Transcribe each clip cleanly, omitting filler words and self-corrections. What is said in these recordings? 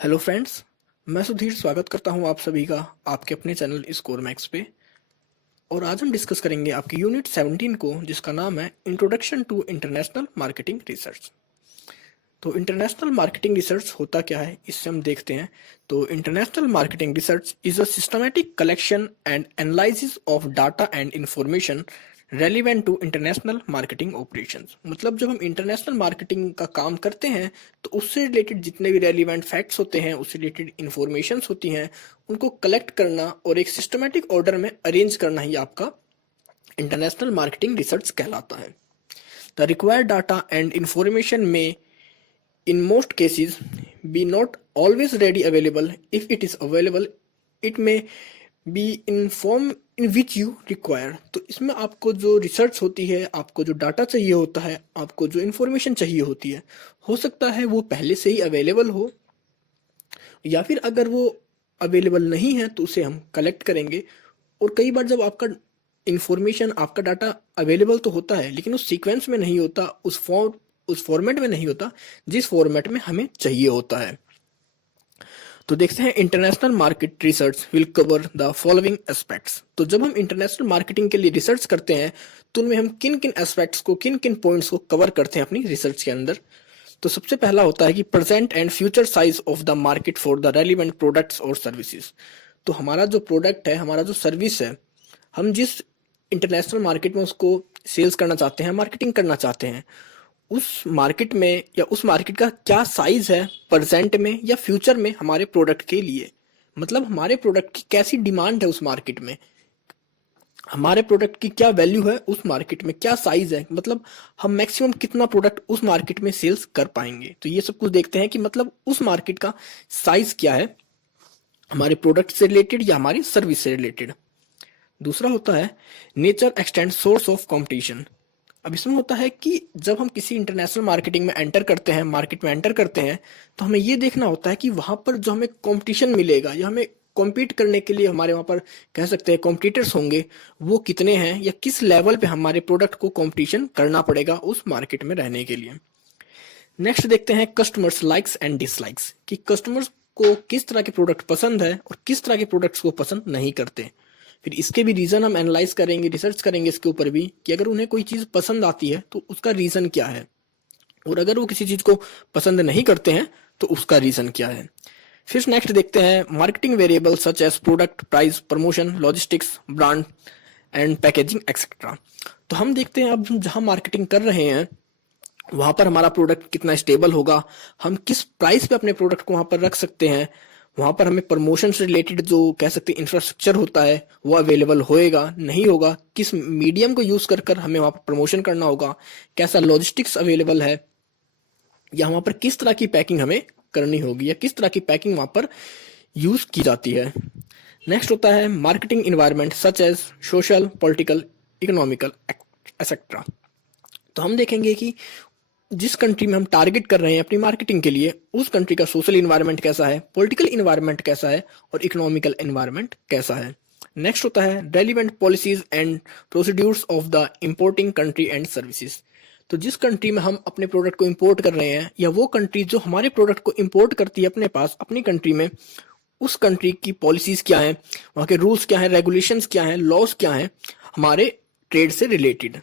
Hello friends, मैं सुधीर स्वागत करता हूं आप सभी का आपके अपने चैनल स्कोर मैक्स पे। और आज हम डिस्कस करेंगे आपकी यूनिट 17 को, जिसका नाम है introduction to international marketing research. तो इंटरनेशनल मार्केटिंग रिसर्च होता क्या है, इससे हम देखते हैं। तो international marketing research is a systematic collection and analysis of data and information relevant to international marketing operations. मतलब जब हम इंटरनेशनल मार्केटिंग का काम करते हैं तो उससे रिलेटेड जितने भी रेलिवेंट फैक्ट्स होते हैं, उससे रिलेटेड इंफॉर्मेशंस होती हैं, उनको कलेक्ट करना और एक सिस्टमैटिक ऑर्डर में अरेंज करना ही आपका इंटरनेशनल मार्केटिंग रिसर्च कहलाता है। The required data and information में in most cases be not always ready available. If it is available, it may be in form in which you require. तो इसमें आपको जो रिसर्च होती है, आपको जो डाटा चाहिए होता है, आपको जो इन्फॉर्मेशन चाहिए होती है, हो सकता है वो पहले से ही अवेलेबल हो, या फिर अगर वो अवेलेबल नहीं है तो उसे हम कलेक्ट करेंगे। और कई बार जब आपका इंफॉर्मेशन, आपका डाटा अवेलेबल तो होता है, लेकिन उस सीक्वेंस में नहीं होता, उस फॉर्मेट में नहीं होता जिस फॉर्मेट में हमें चाहिए होता है। तो देखते हैं international market research will cover the following aspects. तो जब हम इंटरनेशनल मार्केटिंग के लिए रिसर्च करते हैं तो उनमें हम किन किन एस्पेक्ट्स को, किन किन पॉइंट्स को कवर करते हैं अपनी रिसर्च के अंदर। तो सबसे पहला होता है कि present and future size of the market for the relevant products और सर्विसेज। तो हमारा जो प्रोडक्ट है, हमारा जो सर्विस है, हम जिस इंटरनेशनल मार्केट में उसको सेल्स करना चाहते हैं, मार्केटिंग करना चाहते हैं, उस मार्केट में या उस मार्केट का क्या साइज है प्रेजेंट में या फ्यूचर में हमारे प्रोडक्ट के लिए। मतलब हमारे प्रोडक्ट की कैसी डिमांड है उस मार्केट में, हमारे प्रोडक्ट की क्या वैल्यू है उस मार्केट में, क्या साइज है, मतलब हम मैक्सिमम कितना प्रोडक्ट उस मार्केट में सेल्स कर पाएंगे। तो ये सब कुछ देखते हैं कि मतलब उस मार्केट का साइज क्या है, हमारे प्रोडक्ट से रिलेटेड या हमारी सर्विस से रिलेटेड। दूसरा होता है nature extend source of competition. अब इसमें होता है कि जब हम किसी इंटरनेशनल मार्केटिंग में एंटर करते हैं, मार्केट में एंटर करते हैं, तो हमें ये देखना होता है कि वहां पर जो हमें कंपटीशन मिलेगा या हमें कॉम्पीट करने के लिए हमारे वहां पर कह सकते हैं कॉम्पिटिटर्स होंगे, वो कितने हैं या किस लेवल पे हमारे प्रोडक्ट को कॉम्पिटिशन करना पड़ेगा उस मार्केट में रहने के लिए। नेक्स्ट देखते हैं कस्टमर्स लाइक्स एंड डिसलाइक्स, कि कस्टमर्स को किस तरह के प्रोडक्ट पसंद है और किस तरह के प्रोडक्ट्स को पसंद नहीं करते। फिर इसके भी रीज़न हम एनालाइज करेंगे, रिसर्च करेंगे इसके ऊपर भी, कि अगर उन्हें कोई चीज़ पसंद आती है तो उसका रीज़न क्या है, और अगर वो किसी चीज़ को पसंद नहीं करते हैं तो उसका रीज़न क्या है। फिर नेक्स्ट देखते हैं marketing variable such as product price, promotion, logistics, brand and packaging etcetera. तो हम देखते हैं अब जहाँ मार्केटिंग कर रहे हैं वहाँ पर हमारा प्रोडक्ट कितना स्टेबल होगा, हम किस प्राइस पे अपने प्रोडक्ट को वहाँ पर रख सकते हैं, वहाँ पर हमें प्रमोशन से रिलेटेड जो कह सकते हैं इंफ्रास्ट्रक्चर होता है वो अवेलेबल होएगा नहीं होगा, किस मीडियम को यूज़ कर कर हमें वहाँ पर प्रमोशन करना होगा, कैसा लॉजिस्टिक्स अवेलेबल है, या वहाँ पर किस तरह की पैकिंग हमें करनी होगी या किस तरह की पैकिंग वहाँ पर यूज़ की जाती है। नेक्स्ट होता है marketing environment such as social, political, economical etcetera. तो हम देखेंगे कि जिस कंट्री में हम टारगेट कर रहे हैं अपनी मार्केटिंग के लिए, उस कंट्री का सोशल इन्वायरमेंट कैसा है, पॉलिटिकल इन्वायरमेंट कैसा है और इकोनॉमिकल इन्वायरमेंट कैसा है। नेक्स्ट होता है relevant policies and procedures of the importing country and services. तो जिस कंट्री में हम अपने प्रोडक्ट को इंपोर्ट कर रहे हैं या वो कंट्री जो हमारे प्रोडक्ट को इंपोर्ट करती है अपने पास, अपनी कंट्री में, उस कंट्री की पॉलिसीज क्या हैं, वहाँ के रूल्स क्या हैं, रेगुलेशंस क्या हैं, लॉज क्या हैं हमारे ट्रेड से रिलेटेड।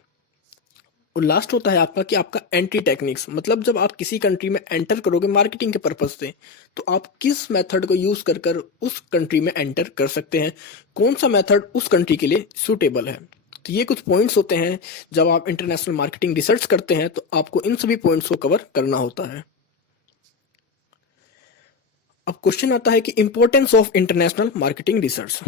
और लास्ट होता है आपका कि आपका एंट्री टेक्निक्स, मतलब जब आप किसी कंट्री में एंटर करोगे मार्केटिंग के पर्पज से, तो आप किस मेथड को यूज कर कर उस कंट्री में एंटर कर सकते हैं, कौन सा मेथड उस कंट्री के लिए सूटेबल है। तो ये कुछ पॉइंट्स होते हैं, जब आप इंटरनेशनल मार्केटिंग रिसर्च करते हैं तो आपको इन सभी पॉइंट्स को कवर करना होता है। अब क्वेश्चन आता है कि importance of international marketing research,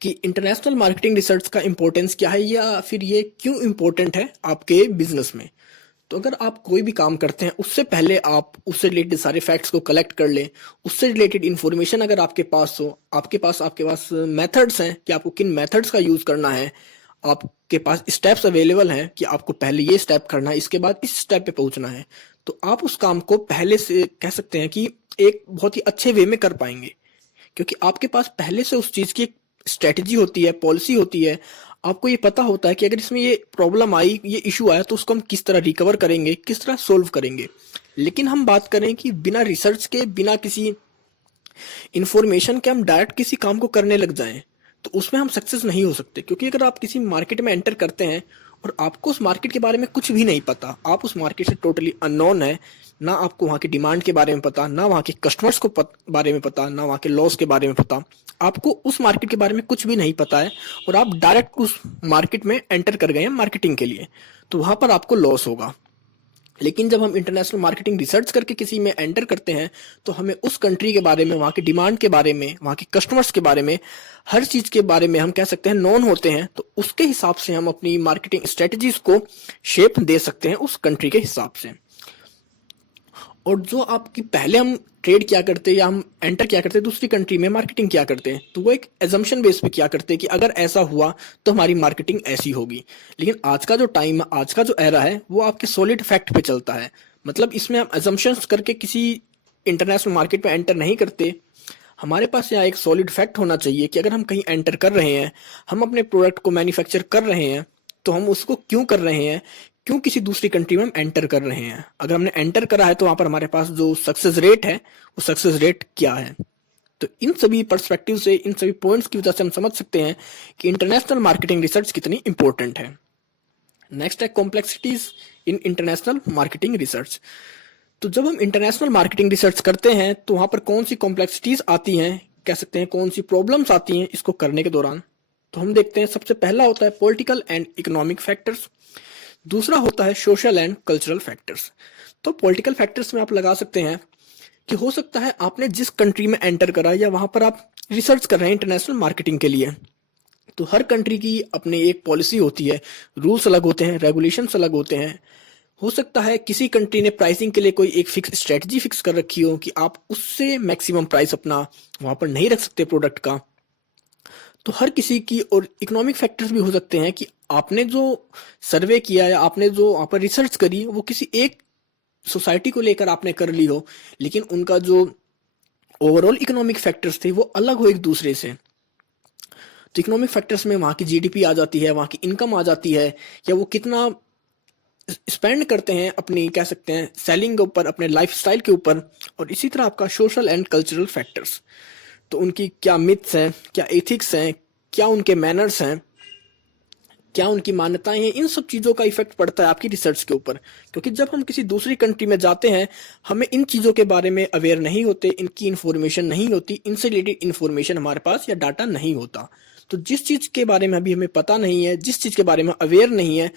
कि इंटरनेशनल मार्केटिंग रिसर्च का इंपॉर्टेंस क्या है या फिर ये क्यों इंपॉर्टेंट है आपके बिजनेस में। तो अगर आप कोई भी काम करते हैं उससे पहले आप उससे रिलेटेड सारे फैक्ट्स को कलेक्ट कर लें, उससे रिलेटेड इन्फॉर्मेशन अगर आपके पास हो, आपके पास मेथड्स हैं कि आपको किन मेथड्स का यूज़ करना है, आपके पास स्टेप्स अवेलेबल हैं कि आपको पहले ये स्टेप करना है, इसके बाद इस स्टेप पे पहुंचना है, तो आप उस काम को पहले से कह सकते हैं कि एक बहुत ही अच्छे वे में कर पाएंगे, क्योंकि आपके पास पहले से उस चीज़ की स्ट्रेटजी होती है, पॉलिसी होती है, आपको ये पता होता है कि अगर इसमें ये प्रॉब्लम आई, ये इशू आया, तो उसको हम किस तरह रिकवर करेंगे, किस तरह सोल्व करेंगे। लेकिन हम बात करें कि बिना रिसर्च के, बिना किसी इन्फॉर्मेशन के हम डायरेक्ट किसी काम को करने लग जाएं तो उसमें हम सक्सेस नहीं हो सकते, क्योंकि अगर आप किसी मार्केट में एंटर करते हैं और आपको उस मार्केट के बारे में कुछ भी नहीं पता, आप उस मार्केट से टोटली अननोन है, ना आपको वहाँ की डिमांड के बारे में पता, ना वहाँ के कस्टमर्स को बारे में पता, ना वहाँ के लॉस के बारे में पता, आपको उस मार्केट के बारे में कुछ भी नहीं पता है और आप डायरेक्ट उस मार्केट में एंटर कर गए हैं मार्केटिंग के लिए, तो वहाँ पर आपको लॉस होगा। लेकिन जब हम इंटरनेशनल मार्केटिंग रिसर्च करके किसी में एंटर करते हैं तो हमें उस कंट्री के बारे में, वहाँ की डिमांड के बारे में, वहाँ के कस्टमर्स के बारे में, हर चीज़ के बारे में हम कह सकते हैं नॉन होते हैं, तो उसके हिसाब से हम अपनी मार्केटिंग स्ट्रेटजीज को शेप दे सकते हैं उस कंट्री के हिसाब से। और जो आपकी पहले हम ट्रेड क्या करते हैं या हम एंटर क्या करते हैं दूसरी कंट्री में मार्केटिंग क्या करते हैं, तो वो एक एजम्पशन बेस पे क्या करते हैं कि अगर ऐसा हुआ तो हमारी मार्केटिंग ऐसी होगी। लेकिन आज का जो टाइम है, आज का जो एरा है, वो आपके सॉलिड फैक्ट पे चलता है। मतलब इसमें हम एजम्पशंस करके किसी इंटरनेशनल मार्केट में एंटर नहीं करते। हमारे पास यहाँ एक सॉलिड फैक्ट होना चाहिए कि अगर हम कहीं एंटर कर रहे हैं, हम अपने प्रोडक्ट को मैन्युफैक्चर कर रहे हैं, तो हम उसको क्यों कर रहे हैं, क्यों किसी दूसरी कंट्री में हम एंटर कर रहे हैं। अगर हमने एंटर करा है तो वहाँ पर हमारे पास जो सक्सेस रेट है वो सक्सेस रेट क्या है। तो इन सभी पर्सपेक्टिव से, इन सभी पॉइंट्स की वजह से हम समझ सकते हैं कि इंटरनेशनल मार्केटिंग रिसर्च कितनी इंपॉर्टेंट है। नेक्स्ट है complexities in international marketing research. तो जब हम इंटरनेशनल मार्केटिंग रिसर्च करते हैं तो वहाँ पर कौन सी कॉम्प्लेक्सिटीज आती हैं, कह सकते हैं कौन सी प्रॉब्लम्स आती हैं इसको करने के दौरान। तो हम देखते हैं सबसे पहला होता है पॉलिटिकल एंड इकोनॉमिक फैक्टर्स, दूसरा होता है सोशल एंड कल्चरल फैक्टर्स। तो पॉलिटिकल फैक्टर्स में आप लगा सकते हैं कि हो सकता है आपने जिस कंट्री में एंटर करा या वहाँ पर आप रिसर्च कर रहे हैं इंटरनेशनल मार्केटिंग के लिए, तो हर कंट्री की अपनी एक पॉलिसी होती है, रूल्स अलग होते हैं, रेगुलेशंस अलग होते हैं। हो सकता है किसी कंट्री ने प्राइसिंग के लिए कोई एक फिक्स स्ट्रेटजी फिक्स कर रखी हो कि आप उससे मैक्सिमम प्राइस अपना वहाँ पर नहीं रख सकते प्रोडक्ट का। तो हर किसी की, और इकोनॉमिक फैक्टर्स भी हो सकते हैं कि आपने जो सर्वे किया या आपने जो वहाँ पर रिसर्च करी वो किसी एक सोसाइटी को लेकर आपने कर ली हो, लेकिन उनका जो ओवरऑल इकोनॉमिक फैक्टर्स थे वो अलग हो एक दूसरे से। तो इकोनॉमिक फैक्टर्स में वहाँ की जीडीपी आ जाती है, वहाँ की इनकम आ जाती है, या वो कितना स्पेंड करते हैं अपनी, कह सकते हैं सेलिंग के ऊपर, अपने लाइफस्टाइल के ऊपर। और इसी तरह आपका सोशल एंड कल्चरल फैक्टर्स, तो उनकी क्या मिथ्स हैं, क्या एथिक्स हैं, क्या उनके मैनर्स हैं, क्या उनकी मान्यताएं हैं, इन सब चीज़ों का इफेक्ट पड़ता है आपकी रिसर्च के ऊपर। क्योंकि जब हम किसी दूसरी कंट्री में जाते हैं, हमें इन चीज़ों के बारे में अवेयर नहीं होते, इनकी इन्फॉर्मेशन नहीं होती, इनसे रिलेटेड इन्फॉर्मेशन हमारे पास या डाटा नहीं होता। तो जिस चीज़ के बारे में अभी हमें पता नहीं है, जिस चीज़ के बारे में अवेयर नहीं है,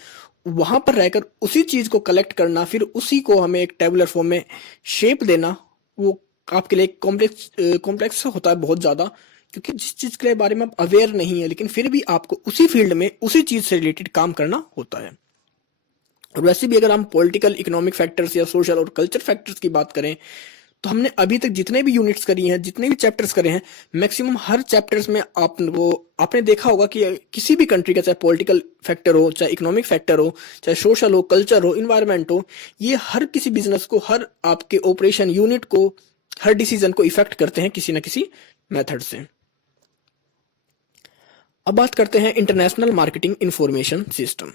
वहाँ पर रहकर उसी चीज़ को कलेक्ट करना, फिर उसी को हमें एक टेबुलर फॉर्म में शेप देना, वो आपके लिए कॉम्प्लेक्स होता है बहुत ज़्यादा। क्योंकि जिस चीज़ के बारे में आप अवेयर नहीं है, लेकिन फिर भी आपको उसी फील्ड में उसी चीज़ से रिलेटेड काम करना होता है। और वैसे भी अगर हम पॉलिटिकल, इकोनॉमिक फैक्टर्स या सोशल और कल्चर फैक्टर्स की बात करें, तो हमने अभी तक जितने भी यूनिट्स करी हैं, जितने भी चैप्टर्स करे हैं, मैक्सिमम हर चैप्टर्स में आपने देखा होगा कि किसी भी कंट्री का, चाहे पॉलिटिकल फैक्टर हो, चाहे इकोनॉमिक फैक्टर हो, चाहे सोशल हो, कल्चर हो, इन्वायरमेंट हो, ये हर किसी बिजनेस को, हर आपके ऑपरेशन यूनिट को, हर डिसीजन को इफेक्ट करते हैं किसी ना किसी मेथड से। अब बात करते हैं इंटरनेशनल मार्केटिंग इंफॉर्मेशन सिस्टम।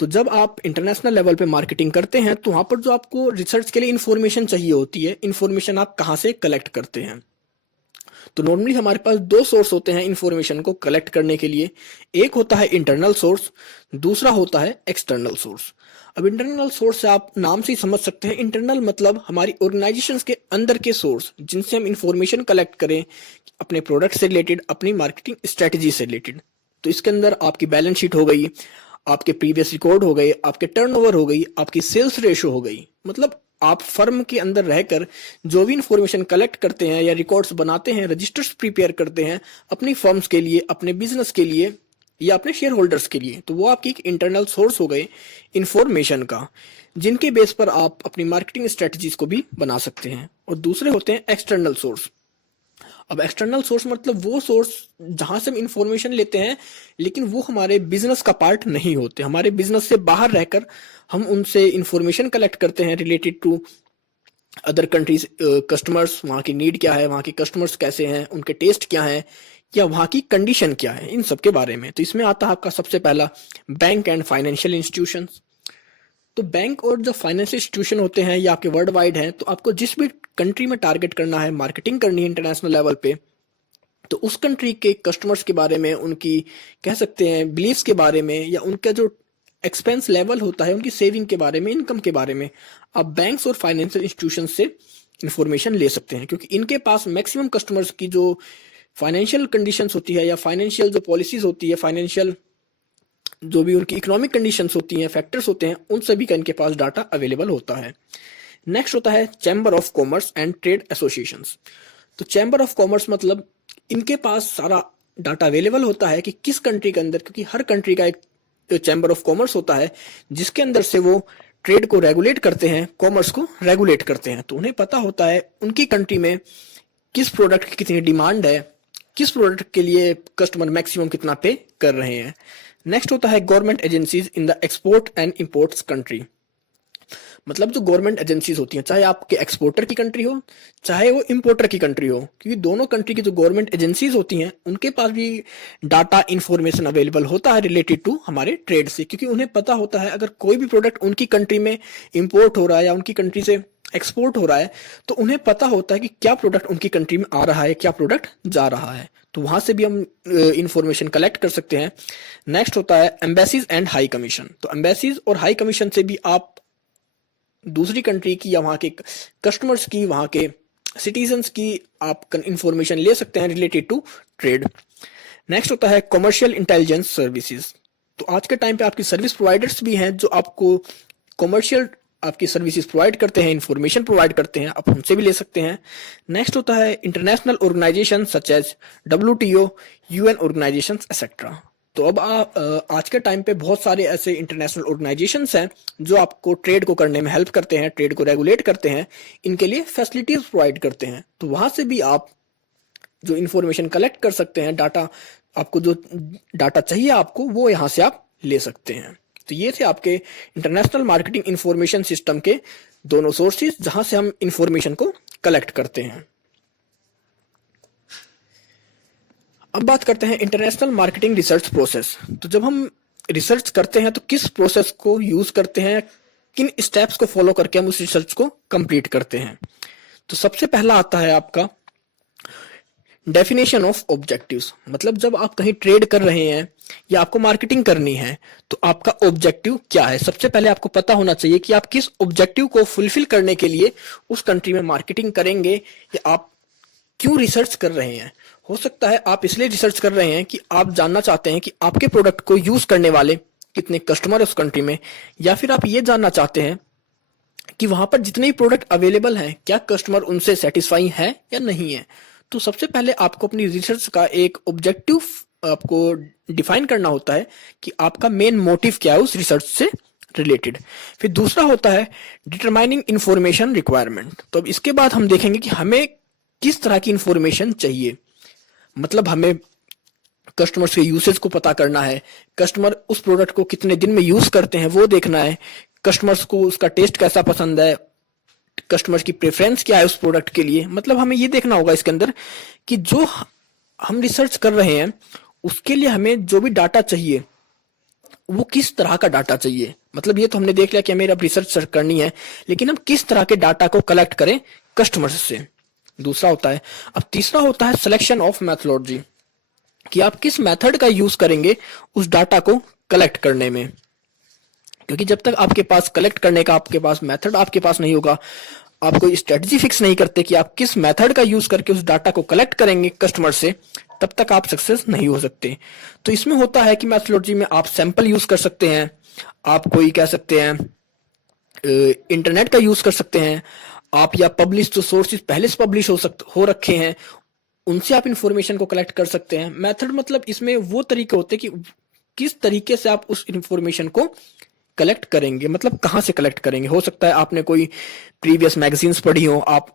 तो जब आप इंटरनेशनल लेवल पे मार्केटिंग करते हैं तो वहाँ पर जो आपको रिसर्च के लिए इन्फॉर्मेशन चाहिए होती है, इन्फॉर्मेशन आप कहाँ से कलेक्ट करते हैं। तो नॉर्मली हमारे पास दो सोर्स होते हैं इन्फॉर्मेशन को कलेक्ट करने के लिए। एक होता है इंटरनल सोर्स, दूसरा होता है एक्सटर्नल सोर्स। अब इंटरनल सोर्स से आप नाम से ही समझ सकते हैं, इंटरनल मतलब हमारी ऑर्गेनाइजेशंस के अंदर के सोर्स, जिनसे हम इंफॉर्मेशन कलेक्ट करें अपने प्रोडक्ट से रिलेटेड, अपनी मार्केटिंग स्ट्रेटजी से रिलेटेड। तो इसके अंदर आपकी बैलेंस शीट हो गई, आपके प्रीवियस रिकॉर्ड हो गए, आपके टर्नओवर हो गई, आपकी सेल्स रेशो हो गई। मतलब आप फर्म के अंदर रहकर जो भी इंफॉर्मेशन कलेक्ट करते हैं या रिकॉर्ड्स बनाते हैं, रजिस्टर्स प्रिपेयर करते हैं अपनी फर्म्स के लिए, अपने बिजनेस के लिए या अपने शेयर होल्डर्स के लिए, तो वो आपकी एक इंटरनल सोर्स हो गए इंफॉर्मेशन का, जिनके बेस पर आप अपनी मार्केटिंग स्ट्रेटजीज को भी बना सकते हैं। और दूसरे होते हैं एक्सटर्नल सोर्स। अब एक्सटर्नल सोर्स मतलब वो सोर्स जहां से हम इंफॉर्मेशन लेते हैं, लेकिन वो हमारे बिजनेस का पार्ट नहीं होते, हमारे बिजनेस से बाहर रहकर हम उनसे इंफॉर्मेशन कलेक्ट करते हैं related to other countries customers, वहाँ की नीड क्या है, वहाँ के कस्टमर्स कैसे हैं, उनके टेस्ट क्या है, या वहाँ की कंडीशन क्या है, इन सब के बारे में। तो इसमें आता है आपका सबसे पहला बैंक एंड फाइनेंशियल इंस्टीट्यूशंस। तो बैंक और जो फाइनेंशियल इंस्टीट्यूशन होते हैं या आपके वर्ल्ड वाइड हैं, तो आपको जिस भी कंट्री में टारगेट करना है, मार्केटिंग करनी है इंटरनेशनल लेवल पे, तो उस कंट्री के कस्टमर्स के बारे में, उनकी कह सकते हैं बिलीफ्स के बारे में, या उनका जो एक्सपेंस लेवल होता है, उनकी सेविंग के बारे में, इनकम के बारे में आप बैंक्स और फाइनेंशियल इंस्टीट्यूशन से इंफॉर्मेशन ले सकते हैं, क्योंकि इनके पास मैक्सिमम कस्टमर्स की जो फाइनेंशियल कंडीशंस होती है या फाइनेंशियल जो पॉलिसीज होती है, फाइनेंशियल जो भी उनकी इकोनॉमिक कंडीशंस होती हैं, फैक्टर्स होते हैं, उन सभी का इनके पास डाटा अवेलेबल होता है। नेक्स्ट होता है chamber of commerce and trade associations. तो चैम्बर ऑफ कॉमर्स मतलब इनके पास सारा डाटा अवेलेबल होता है कि किस कंट्री के अंदर, क्योंकि हर कंट्री का एक चैम्बर ऑफ कॉमर्स होता है जिसके अंदर से वो ट्रेड को रेगुलेट करते हैं, कॉमर्स को रेगुलेट करते हैं। तो उन्हें पता होता है उनकी कंट्री में किस प्रोडक्ट की कितनी डिमांड है, किस प्रोडक्ट के लिए कस्टमर मैक्सिमम कितना पे कर रहे हैं। नेक्स्ट होता है government agencies in the export and imports country. मतलब जो गवर्नमेंट एजेंसीज होती हैं, चाहे आपके एक्सपोर्टर की कंट्री हो, चाहे वो इंपोर्टर की कंट्री हो, क्योंकि दोनों कंट्री की जो गवर्नमेंट एजेंसीज होती हैं उनके पास भी डाटा इंफॉर्मेशन अवेलेबल होता है रिलेटेड टू हमारे ट्रेड से, क्योंकि उन्हें पता होता है अगर कोई भी प्रोडक्ट उनकी कंट्री में इंपोर्ट हो रहा है या उनकी कंट्री से एक्सपोर्ट हो रहा है, तो उन्हें पता होता है कि क्या प्रोडक्ट उनकी कंट्री में आ रहा है, क्या प्रोडक्ट जा रहा है। तो वहां से भी हम इंफॉर्मेशन कलेक्ट कर सकते हैं। नेक्स्ट होता है एम्बेसीज एंड हाई कमीशन। तो एम्बेसीज और हाई कमीशन से भी आप दूसरी कंट्री की या वहाँ के कस्टमर्स की, वहाँ के सिटीजन्स की आप इंफॉर्मेशन ले सकते हैं रिलेटेड टू ट्रेड। नेक्स्ट होता है कमर्शियल इंटेलिजेंस सर्विसेज। तो आज के टाइम पे आपकी सर्विस प्रोवाइडर्स भी हैं जो आपको कमर्शियल आपकी सर्विसेज प्रोवाइड करते हैं, इंफॉर्मेशन प्रोवाइड करते हैं, आप उनसे भी ले सकते हैं। नेक्स्ट होता है international organisation such as WTO, UN organisations etcetera. तो अब आज के टाइम पे बहुत सारे ऐसे इंटरनेशनल ऑर्गेनाइजेशंस हैं जो आपको ट्रेड को करने में हेल्प करते हैं, ट्रेड को रेगुलेट करते हैं, इनके लिए फैसिलिटीज प्रोवाइड करते हैं। तो वहां से भी आप जो इंफॉर्मेशन कलेक्ट कर सकते हैं, डाटा आपको जो डाटा चाहिए आपको, वो यहाँ से आप ले सकते हैं। तो ये थे आपके इंटरनेशनल मार्केटिंग इंफॉर्मेशन सिस्टम के दोनों सोर्सेज जहां से हम इंफॉर्मेशन को कलेक्ट करते हैं। अब बात करते हैं इंटरनेशनल मार्केटिंग रिसर्च प्रोसेस। तो जब हम रिसर्च करते हैं तो किस प्रोसेस को यूज करते हैं, किन स्टेप्स को फॉलो करके हम उस रिसर्च को कंप्लीट करते हैं। तो सबसे पहला आता है आपका डेफिनेशन ऑफ ऑब्जेक्टिव्स। मतलब जब आप कहीं ट्रेड कर रहे हैं या आपको मार्केटिंग करनी है तो आपका ऑब्जेक्टिव क्या है। सबसे पहले आपको पता होना चाहिए कि आप किस ऑब्जेक्टिव को फुलफिल करने के लिए उस कंट्री में मार्केटिंग करेंगे, या आप क्यों रिसर्च कर रहे हैं। हो सकता है आप इसलिए रिसर्च कर रहे हैं कि आप जानना चाहते हैं कि आपके प्रोडक्ट को यूज करने वाले कितने कस्टमर है उस कंट्री में, या फिर आप ये जानना चाहते हैं कि वहां पर जितने भी प्रोडक्ट अवेलेबल हैं क्या कस्टमर उनसे सेटिस्फाई है या नहीं है। तो सबसे पहले आपको अपनी रिसर्च का एक ऑब्जेक्टिव आपको डिफाइन करना होता है कि आपका मेन मोटिव क्या है उस रिसर्च से रिलेटेड। फिर दूसरा होता है डिटरमाइनिंग इंफॉर्मेशन रिक्वायरमेंट। तो अब इसके बाद हम देखेंगे कि हमें किस तरह की इंफॉर्मेशन चाहिए। मतलब हमें कस्टमर्स के यूसेज को पता करना है, कस्टमर उस प्रोडक्ट को कितने दिन में यूज करते हैं वो देखना है, कस्टमर्स को उसका टेस्ट कैसा पसंद है, कस्टमर की प्रेफरेंस क्या है उस प्रोडक्ट के लिए। मतलब हमें ये देखना होगा इसके अंदर कि जो हम रिसर्च कर रहे हैं उसके लिए हमें जो भी डाटा चाहिए वो किस तरह का डाटा चाहिए। मतलब ये तो हमने देख लिया कि हमें अब रिसर्च करनी है, लेकिन हम किस तरह के डाटा को कलेक्ट करें कस्टमर्स से। दूसरा होता है, अब तीसरा होता है सिलेक्शन ऑफ मैथोलॉजी, कि आप किस मेथड का यूज करेंगे उस डाटा को कलेक्ट करने में। क्योंकि जब तक आपके पास कलेक्ट करने का आपके पास मेथड आपके पास नहीं होगा, आप कोई स्ट्रेटजी फिक्स नहीं करते कि आप किस मेथड का यूज करके उस डाटा को कलेक्ट करेंगे कस्टमर से, तब तक आप सक्सेस नहीं हो सकते। तो इसमें होता है कि मैथोलॉजी में आप सैंपल यूज कर सकते हैं, आप कोई कह सकते हैं इंटरनेट का यूज कर सकते हैं, आप या पब्लिश जो सोर्सेज पहले से पब्लिश हो रखे हैं उनसे आप इंफॉर्मेशन को कलेक्ट कर सकते हैं। मेथड मतलब इसमें वो तरीके होते हैं कि किस तरीके से आप उस इंफॉर्मेशन को कलेक्ट करेंगे, मतलब कहाँ से कलेक्ट करेंगे। हो सकता है आपने कोई प्रीवियस मैगजीन्स पढ़ी हो, आप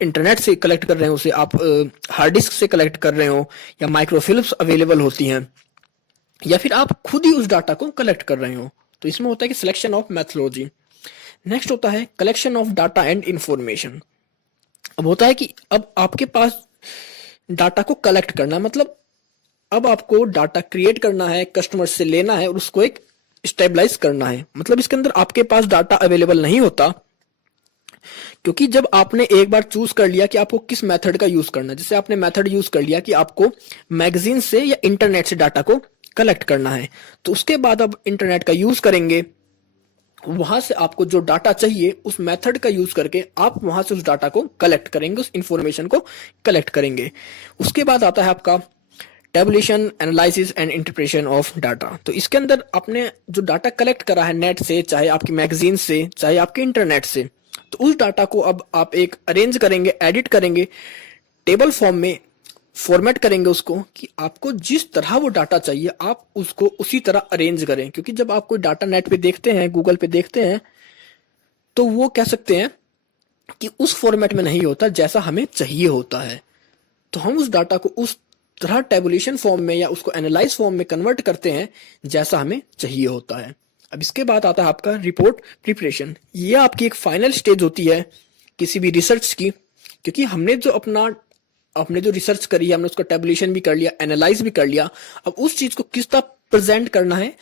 इंटरनेट से कलेक्ट कर रहे हो उसे, आप हार्ड डिस्क से कलेक्ट कर रहे हो, या माइक्रोफिल्म्स अवेलेबल होती हैं, या फिर आप खुद ही उस डाटा को कलेक्ट कर रहे हो। तो इसमें होता है कि सिलेक्शन ऑफ मैथोलॉजी। नेक्स्ट होता है collection of data and information. अब होता है कि अब आपके पास डाटा को कलेक्ट करना, मतलब अब आपको डाटा क्रिएट करना है, कस्टमर से लेना है और उसको एक स्टेबलाइज करना है। मतलब इसके अंदर आपके पास डाटा अवेलेबल नहीं होता, क्योंकि जब आपने एक बार चूज कर लिया कि आपको किस मेथड का यूज करना है, जैसे आपने मेथड यूज कर लिया कि आपको मैगजीन से या इंटरनेट से डाटा को कलेक्ट करना है, तो उसके बाद अब इंटरनेट का यूज करेंगे, वहां से आपको जो डाटा चाहिए उस मेथड का यूज करके आप वहां से उस डाटा को कलेक्ट करेंगे, उस इंफॉर्मेशन को कलेक्ट करेंगे। उसके बाद आता है आपका tabulation, analysis and interpretation of data. तो इसके अंदर आपने जो डाटा कलेक्ट करा है नेट से, चाहे आपकी मैगजीन से, चाहे आपके इंटरनेट से, तो उस डाटा को अब आप एक अरेंज करेंगे, एडिट करेंगे, टेबल फॉर्म में फॉर्मेट करेंगे उसको, कि आपको जिस तरह वो डाटा चाहिए आप उसको उसी तरह अरेंज करें। क्योंकि जब आप कोई डाटा नेट पे देखते हैं, गूगल पे देखते हैं, तो वो कह सकते हैं कि उस फॉर्मेट में नहीं होता जैसा हमें चाहिए होता है। तो हम उस डाटा को उस तरह टेबुलेशन फॉर्म में या उसको एनालाइज फॉर्म में कन्वर्ट करते हैं जैसा हमें चाहिए होता है। अब इसके बाद आता है आपका रिपोर्ट प्रिपरेशन। ये आपकी एक फाइनल स्टेज होती है किसी भी रिसर्च की, क्योंकि हमने जो रिसर्च करी है, हमने उसका टेबुलेशन भी कर लिया, एनालाइज भी कर लिया। अब उस चीज को किस तरह प्रेजेंट करना है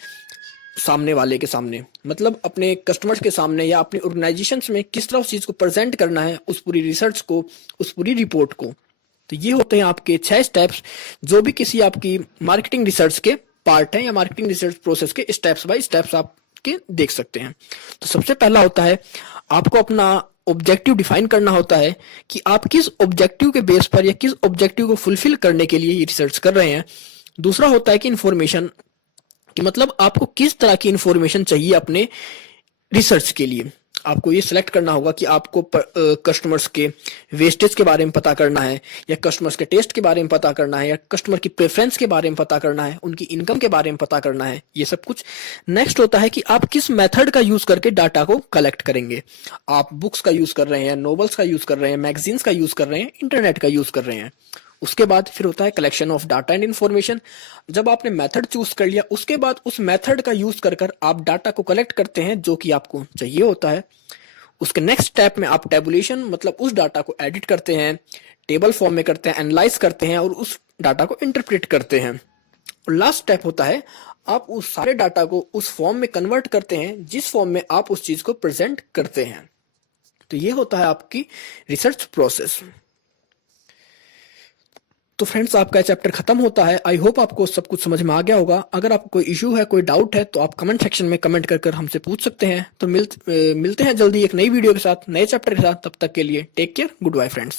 सामने वाले के सामने, मतलब अपने कस्टमर्स के सामने या अपनी ऑर्गेनाइजेशन में किस तरह उस चीज को प्रेजेंट करना है, उस पूरी रिसर्च को, उस पूरी रिपोर्ट को। तो ये होते हैं आपके 6 स्टेप्स, जो भी किसी आपकी मार्केटिंग रिसर्च के पार्ट है या मार्केटिंग रिसर्च प्रोसेस के स्टेप्स बाय स्टेप्स आपके देख सकते हैं। तो सबसे पहला होता है आपको अपना ऑब्जेक्टिव डिफाइन करना होता है कि आप किस ऑब्जेक्टिव के बेस पर या किस ऑब्जेक्टिव को फुलफिल करने के लिए ये रिसर्च कर रहे हैं। दूसरा होता है कि इंफॉर्मेशन, कि मतलब आपको किस तरह की इंफॉर्मेशन चाहिए अपने रिसर्च के लिए। आपको ये सिलेक्ट करना होगा कि आपको कस्टमर्स के वेस्टेज के बारे में पता करना है, या कस्टमर्स के टेस्ट के बारे में पता करना है, या कस्टमर की प्रेफरेंस के बारे में पता करना है, उनकी इनकम के बारे में पता करना है, ये सब कुछ। नेक्स्ट होता है कि आप किस मेथड का यूज करके डाटा को कलेक्ट करेंगे। आप बुक्स का यूज कर रहे हैं, नॉवेल्स का यूज कर रहे हैं, मैगजीन्स का यूज कर रहे हैं, इंटरनेट का यूज कर रहे हैं। उसके बाद फिर होता है collection of data and information. जब आपने मेथड चूज कर लिया, उसके बाद उस मेथड का यूज कर कर आप डाटा को कलेक्ट करते हैं जो कि आपको चाहिए होता है। उसके नेक्स्ट स्टेप में आप टेबुलेशन, मतलब उस डाटा को एडिट करते हैं, टेबल फॉर्म में करते हैं, एनालाइज करते हैं और उस डाटा को इंटरप्रेट करते हैं। और लास्ट स्टेप होता है आप उस सारे डाटा को उस फॉर्म में कन्वर्ट करते हैं जिस फॉर्म में आप उस चीज को प्रेजेंट करते हैं। तो ये होता है आपकी रिसर्च प्रोसेस। तो फ्रेंड्स, आपका चैप्टर खत्म होता है। आई होप आपको सब कुछ समझ में आ गया होगा। अगर आपको कोई इशू है, कोई डाउट है, तो आप कमेंट सेक्शन में कमेंट कर कर हमसे पूछ सकते हैं। तो मिलते हैं जल्दी एक नई वीडियो के साथ, नए चैप्टर के साथ। तब तक के लिए take care, good bye friends.